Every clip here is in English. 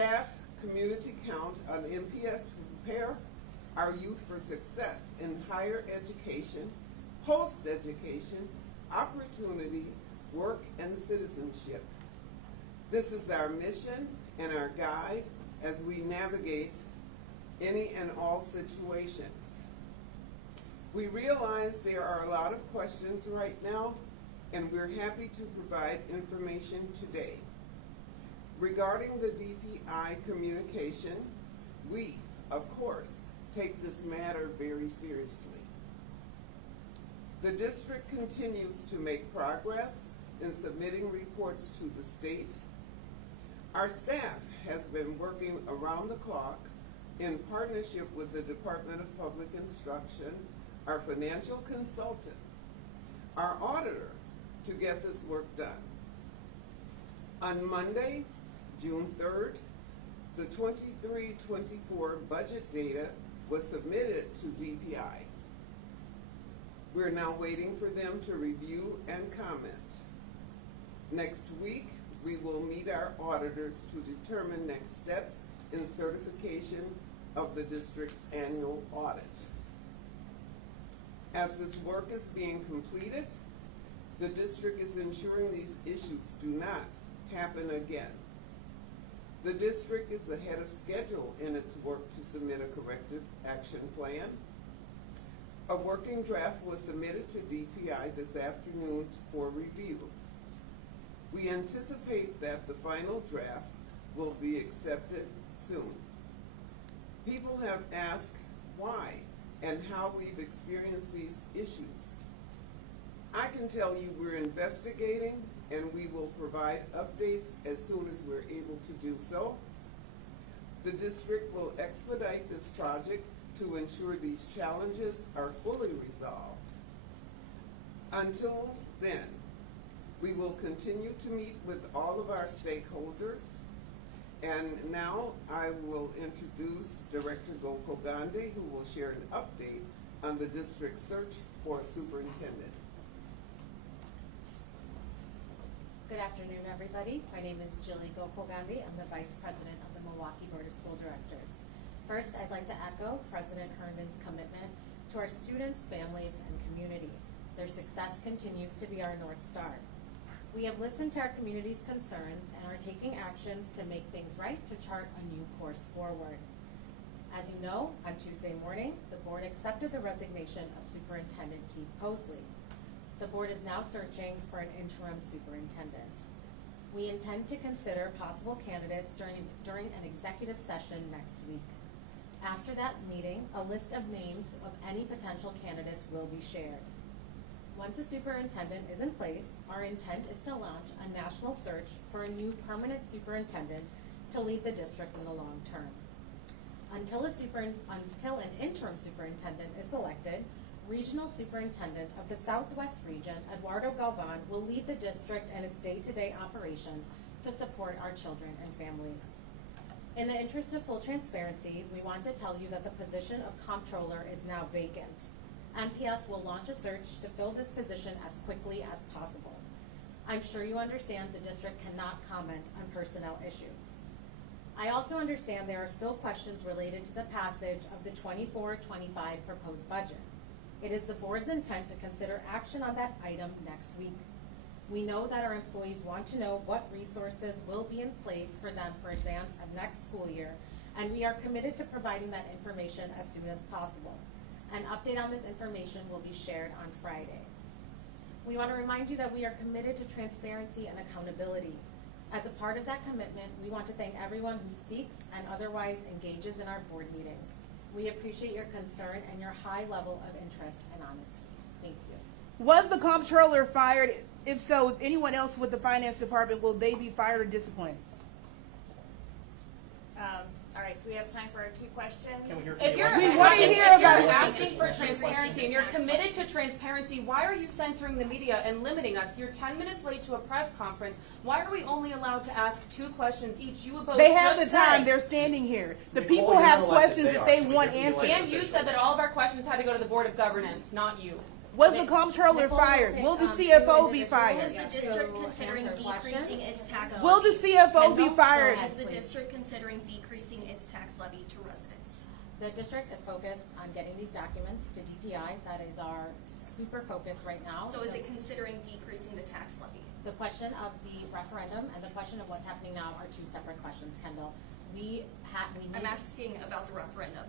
staff community count on MPS to prepare our youth for success in higher education, post-education, opportunities, work, and citizenship. This is our mission and our guide as we navigate any and all situations. We realize there are a lot of questions right now, and we're happy to provide information today. Regarding the DPI communication, we, of course, take this matter very seriously. The district continues to make progress in submitting reports to the state. Our staff has been working around the clock in partnership with the Department of Public Instruction, our financial consultant, our auditor, to get this work done. On Monday, June 3rd, the 23-24 budget data was submitted to DPI. We're now waiting for them to review and comment. Next week, we will meet our auditors to determine next steps in certification of the district's annual audit. As this work is being completed, the district is ensuring these issues do not happen again. The district is ahead of schedule in its work to submit a corrective action plan. A working draft was submitted to DPI this afternoon for review. We anticipate that the final draft will be accepted soon. People have asked why and how we've experienced these issues. I can tell you we're investigating, and we will provide updates as soon as we're able to do so. The district will expedite this project to ensure these challenges are fully resolved. Until then, we will continue to meet with all of our stakeholders. And now I will introduce Director Gokul Gandhi, who will share an update on the district's search for a superintendent. Good afternoon, everybody. My name is Jilly Gokul Gandhi. I'm the Vice President of the Milwaukee Board of School Directors. First, I'd like to echo President Herndon's commitment to our students, families, and community. Their success continues to be our North Star. We have listened to our community's concerns and are taking actions to make things right to chart a new course forward. As you know, on Tuesday morning, the board accepted the resignation of Superintendent Keith Posley. The board is now searching for an interim superintendent. We intend to consider possible candidates during an executive session next week. After that meeting, a list of names of any potential candidates will be shared. Once a superintendent is in place, our intent is to launch a national search for a new permanent superintendent to lead the district in the long term. Until an interim superintendent is selected, Regional Superintendent of the Southwest Region, Eduardo Galvan, will lead the district and its day-to-day operations to support our children and families. In the interest of full transparency, we want to tell you that the position of comptroller is now vacant. MPS will launch a search to fill this position as quickly as possible. I'm sure you understand the district cannot comment on personnel issues. I also understand there are still questions related to the passage of the 24-25 proposed budget. It is the board's intent to consider action on that item next week. We know that our employees want to know what resources will be in place for them for advance of next school year, and we are committed to providing that information as soon as possible. An update on this information will be shared on Friday. We want to remind you that we are committed to transparency and accountability. As a part of that commitment, we want to thank everyone who speaks and otherwise engages in our board meetings. We appreciate your concern and your high level of interest and honesty. Thank you. Was the comptroller fired? If so, if anyone else with the finance department, will they be fired or disciplined? All right, so we have time for 2 questions. Can we hear If you're asking for transparency and you're committed to transparency, why are you censoring the media and limiting us? You're 10 minutes late to a press conference. Why are we only allowed to ask 2 questions each? You both They have the just time. said, They're standing here. The Nicole, people you're have not elected. questions They that are. they We want give you answered. and you said that all of our questions had to go to the Board of Governance, not you. Was the comptroller Nicole fired? pick, Will the two CFO be individuals fired? Is the district to considering answer decreasing questions. its tax Will the levy? CFO be Kendall, fired? go Is ahead. the please. district considering decreasing its tax levy to residents? The district is focused on getting these documents to DPI. That is our super focus right now. So is it considering decreasing the tax levy? The question of the referendum and the question of what's happening now are two separate questions, Kendall. We I'm asking about the referendum.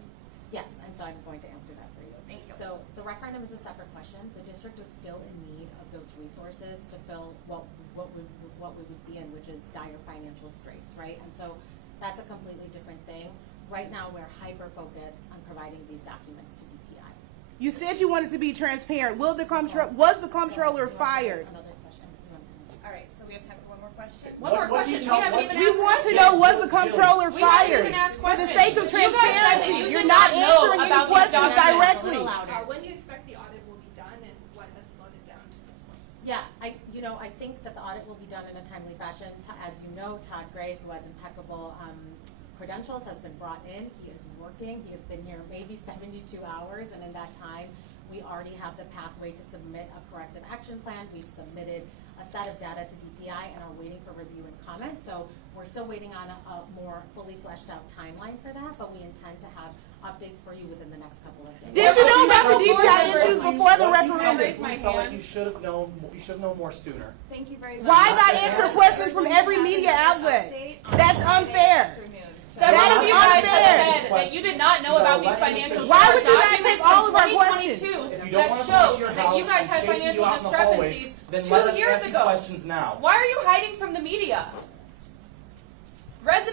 Yes, and so I'm going to answer that for you. Thank you. So the referendum is a separate question. The district is still in need of those resources to fill what we would be in, which is dire financial straits, right? And so that's a completely different thing. Right now, we're hyper-focused on providing these documents to DPI. You said you wanted to be transparent. Was the comptroller fired? Another question. All right, so we have time for one more question. One more What do you question. tell- We haven't what even do We asked want to questions. know, was the comptroller We haven't fired? even asked For the questions. sake of You guys said that transparency, you you're did not not know answering any about these questions documents. directly. A little louder. When do you expect the audit will be done, and what has slowed it down to this point? Yeah, I think that the audit will be done in a timely fashion. As you know, Todd Gray, who has impeccable credentials, has been brought in. He is working. He has been here maybe 72 hours, and in that time, we already have the pathway to submit a corrective action plan. We've submitted a set of data to DPI and are waiting for review and comment. So we're still waiting on a more fully fleshed out timeline for that, but we intend to have updates for you within the next couple of days. Did you know about the Board DPI members, issues before the What do you tell referendum? me Raise my you felt like hand. you should have known more sooner? Thank you very much. Why not answer questions from every media outlet? That's unfair. Several That of is you guys unfair. have said that you did not know about these financial Why would you not documents take all of our from questions? 2022 If you don't that want to come to show your that you house guys and had chasing you financial out in the hallways, discrepancies then let 2 us years ask you ago? questions now. Why are you hiding from the media? Residents